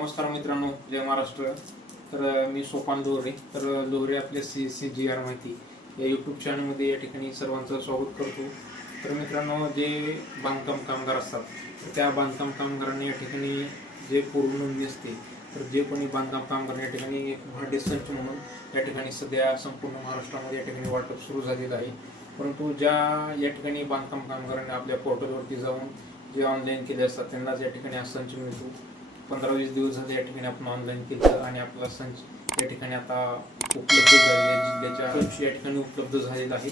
नमस्कार मित्रांनो जय महाराष्ट्र. तर मी सोपान लोहरे. तर लोहरे आपल्या सी सी जी आर माहिती या यूट्यूब चॅनलमध्ये या ठिकाणी सर्वांचं स्वागत करतो. तर मित्रांनो जे बांधकाम कामगार असतात तर त्या बांधकाम कामगारांनी या ठिकाणी जे पूर्व नोंदणी असते तर जे कोणी बांधकाम कामगार या ठिकाणी एक भांडे संच म्हणून या ठिकाणी सध्या संपूर्ण महाराष्ट्रामध्ये या ठिकाणी वाटप सुरू झालेलं आहे. परंतु ज्या या ठिकाणी बांधकाम कामगारांनी आपल्या पोर्टलवरती जाऊन जे ऑनलाईन केले असतात त्यांनाच या ठिकाणी हा संच मिळतो. पंधरा वीस दिवस झाले या ठिकाणी आपण ऑनलाईन केलं आणि आपला संच या ठिकाणी आता उपलब्ध झालेला आहे जिल्ह्याच्या संच या ठिकाणी उपलब्ध झालेला आहे.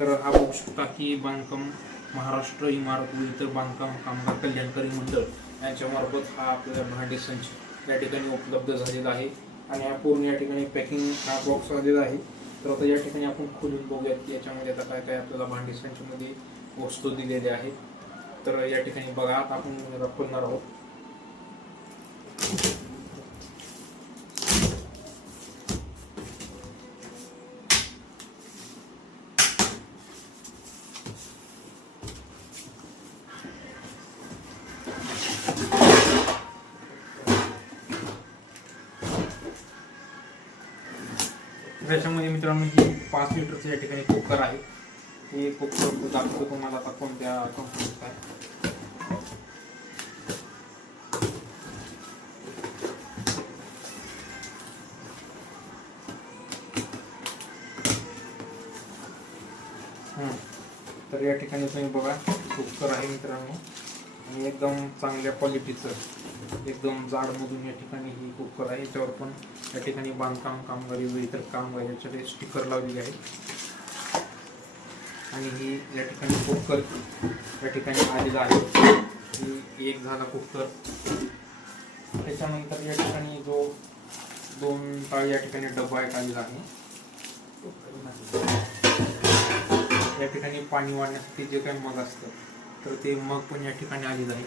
तर हा बघू शकता की बांधकाम महाराष्ट्र इमारत व इतर बांधकाम कामगार कल्याणकारी मंडळ यांच्यामार्फत हा आपल्याला भांडे संच या ठिकाणी उपलब्ध झालेला आहे. आणि हा पूर्ण या ठिकाणी पॅकिंग हा बॉक्स आलेला आहे. तर आता या ठिकाणी आपण खोलून बघूयात की याच्यामध्ये आता काय काय आपल्याला भांडी संचमध्ये वस्तू दिलेल्या आहेत तर या ठिकाणी बघा आता आपण खोलणार आहोत. त्याच्यामध्ये मित्रांनो ही पाच लिटरचं या ठिकाणी कुकर आहे. हे कुकर दाखवतो तुम्हाला आता कोणत्या कंपनीचं आहे. तर या ठिकाणी तुम्ही बघा कुकर आहे मित्रांनो. आणि एकदम चांगल्या क्वालिटीचं एकदम जाडमधून या ठिकाणी ही कुकर आहे. याच्यावर पण या ठिकाणी बांधकाम कामगारी व इतर कामगार याच्याकडे स्टिकर लावलेली आहे. आणि ही या ठिकाणी कुकर या ठिकाणी आलेला आहे. ही एक झाला कुकर. त्याच्यानंतर या ठिकाणी जो दोन टाळी या ठिकाणी डब्बा एक आलेला आहे. या ठिकाणी पाणी वाढण्यासाठी जे काही मग असतं तर ते मग पण या ठिकाणी आलेलं आहे.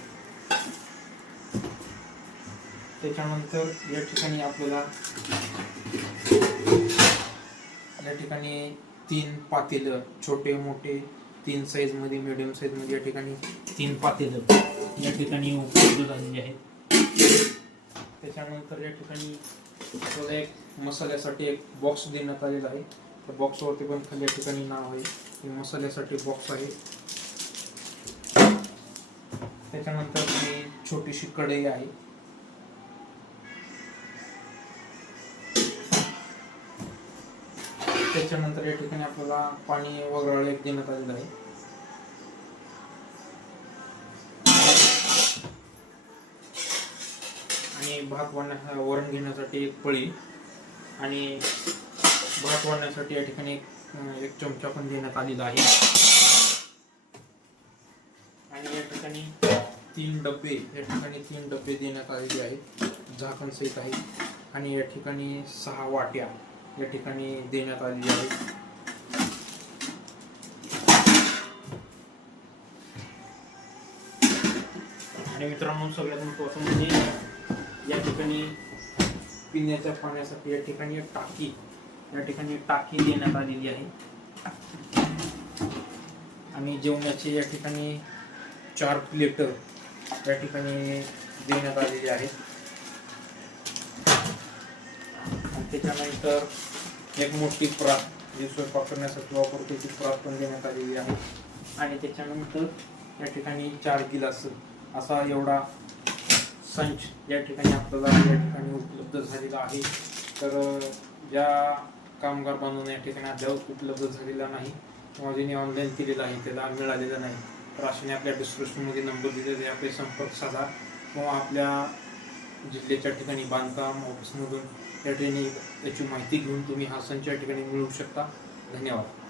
त्याच्यानंतर या ठिकाणी आपल्याला या ठिकाणी तीन पातेलं छोटे मोठे तीन साईजमध्ये मिडियम साईजमध्ये या ठिकाणी तीन पातेलं या ठिकाणी उपलब्ध झालेली आहेत. त्याच्यानंतर या ठिकाणी आपल्याला एक मसाल्यासाठी एक बॉक्स देण्यात आलेला आहे. त्या बॉक्सवरती पण खाली या ठिकाणी नाव आहे. हे मसाल्यासाठी बॉक्स आहे. त्याच्यानंतर छोटीशी कढई आहे. त्याच्यानंतर या ठिकाणी आपल्याला पाणी वगैरे एक देण्यात आलेलं आहे. आणि भात वाढण्या वरण घेण्यासाठी एक पळी. आणि भात वाढण्यासाठी या ठिकाणी एक एक चमचा पण देण्यात आलेला आहे. आणि या ठिकाणी तीन डबे या ठिकाणी तीन डबे देण्यात आलेले आहेत. झाकण सहित आहे. आणि या ठिकाणी सहा वाट्या. या ठिकाणी देण्यात आली आहे. आणि मित्रांनो सगळ्यात महत्वाचं म्हणजे या ठिकाणी पिण्याच्या पाण्यासाठी या ठिकाणी टाकी या ठिकाणी टाकी देण्यात आलेली आहे. आणि जेवणाचे या ठिकाणी चार प्लेटर या ठिकाणी देण्यात आलेले आहेत. त्याच्यानंतर एक मोठी प्रात जी स्वयंपाक करण्यासाठी वापरतो ती प्रात पण देण्यात आलेली आहे. आणि त्याच्यानंतर या ठिकाणी चार गिलास असा एवढा संच या ठिकाणी आपल्याला या ठिकाणी उपलब्ध झालेला आहे. तर ज्या कामगार बांधून या ठिकाणी अद्याप उपलब्ध झालेला नाही किंवा ज्यांनी ऑनलाईन केलेला आहे त्याला मिळालेला नाही तर अशाने आपल्या डिस्क्रिप्शनमध्ये नंबर दिलेले आहे. आपले संपर्क साधा किंवा आपल्या म्हणजे जिल्ह्याच्या ठिकाणी बांधकाम ऑफिसमधून या ठिकाणी याची माहिती घेऊन तुम्ही हा संच या ठिकाणी मिळवू शकता. धन्यवाद.